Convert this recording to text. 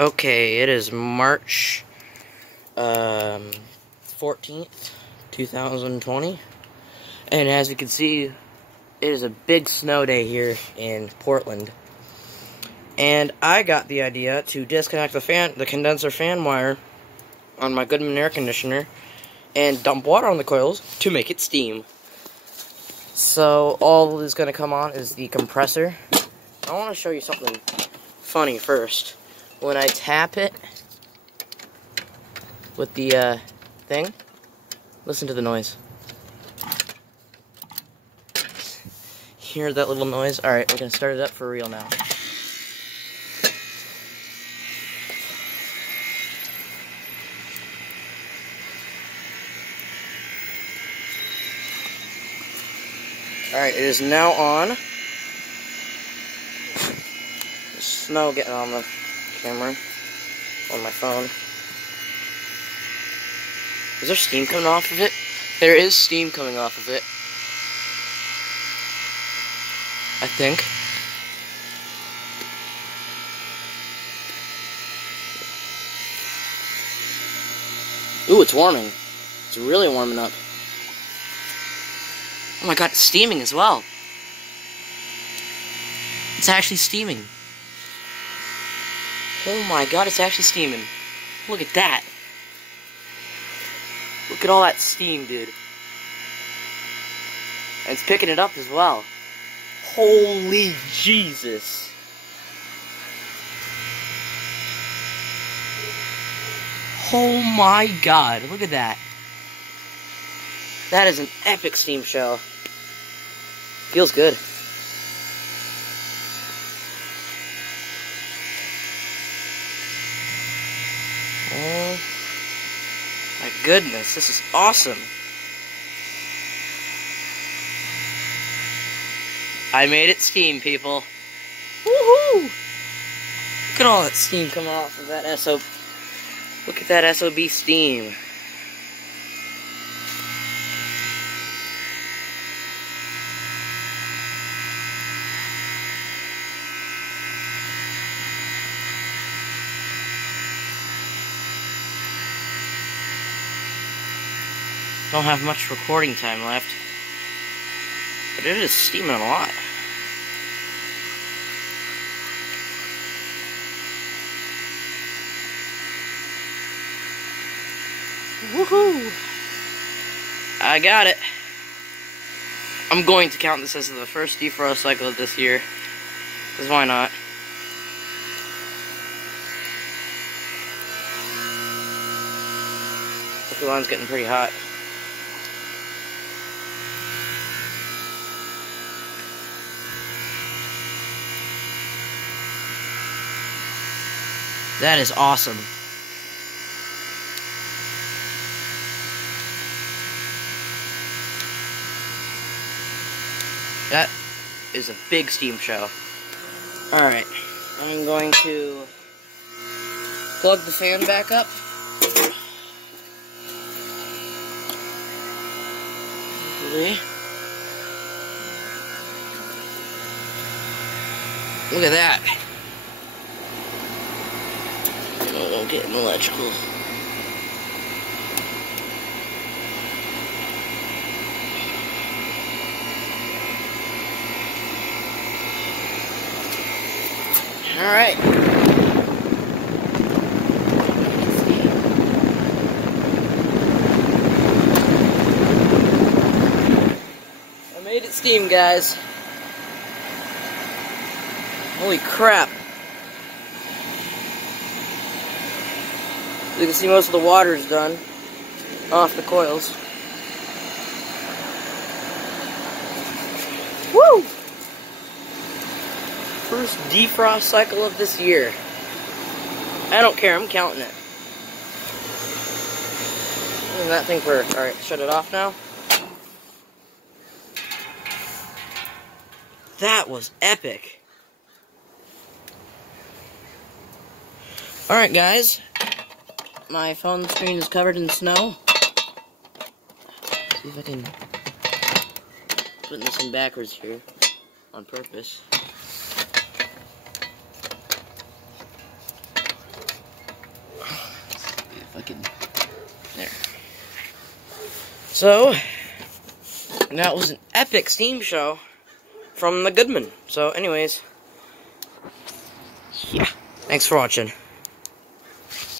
Okay, it is March 14th, 2020, and as you can see, it is a big snow day here in Portland. And I got the idea to disconnect the condenser fan wire on my Goodman air conditioner and dump water on the coils to make it steam. So all that is going to come on is the compressor. I want to show you something funny first. When I tap it with the thing, listen to the noise. Hear that little noise? Alright, we're going to start it up for real now. Alright, it is now on. There's snow getting on the camera, on my phone. Is there steam coming off of it? There is steam coming off of it. I think. Ooh, it's warming. It's really warming up. Oh my god, it's steaming as well. It's actually steaming. Oh my god, it's actually steaming. Look at that. Look at all that steam, dude. And it's picking it up as well. Holy Jesus. Oh my god, look at that. That is an epic steam show. Feels good. Oh my goodness, this is awesome. I made it steam, people. Woohoo! Look at all that steam coming off of that SOB. Look at that SOB steam. Don't have much recording time left, but it is steaming a lot. Woohoo! I got it. I'm going to count this as the first defrost cycle of this year, because why not? The line's getting pretty hot. That is awesome. That is a big steam show. Alright, I'm going to plug the fan back up. Look at that. Don't get an electrical. Alright. I made it steam, guys. Holy crap. You can see most of the water is done off the coils. Woo! First defrost cycle of this year. I don't care, I'm counting it. And that thing for, alright, shut it off now. That was epic. Alright, guys. My phone screen is covered in snow. See if I can put this in backwards here on purpose. can... There. So, that was an epic Steam show from the Goodman. So, anyways, yeah. Thanks for watching.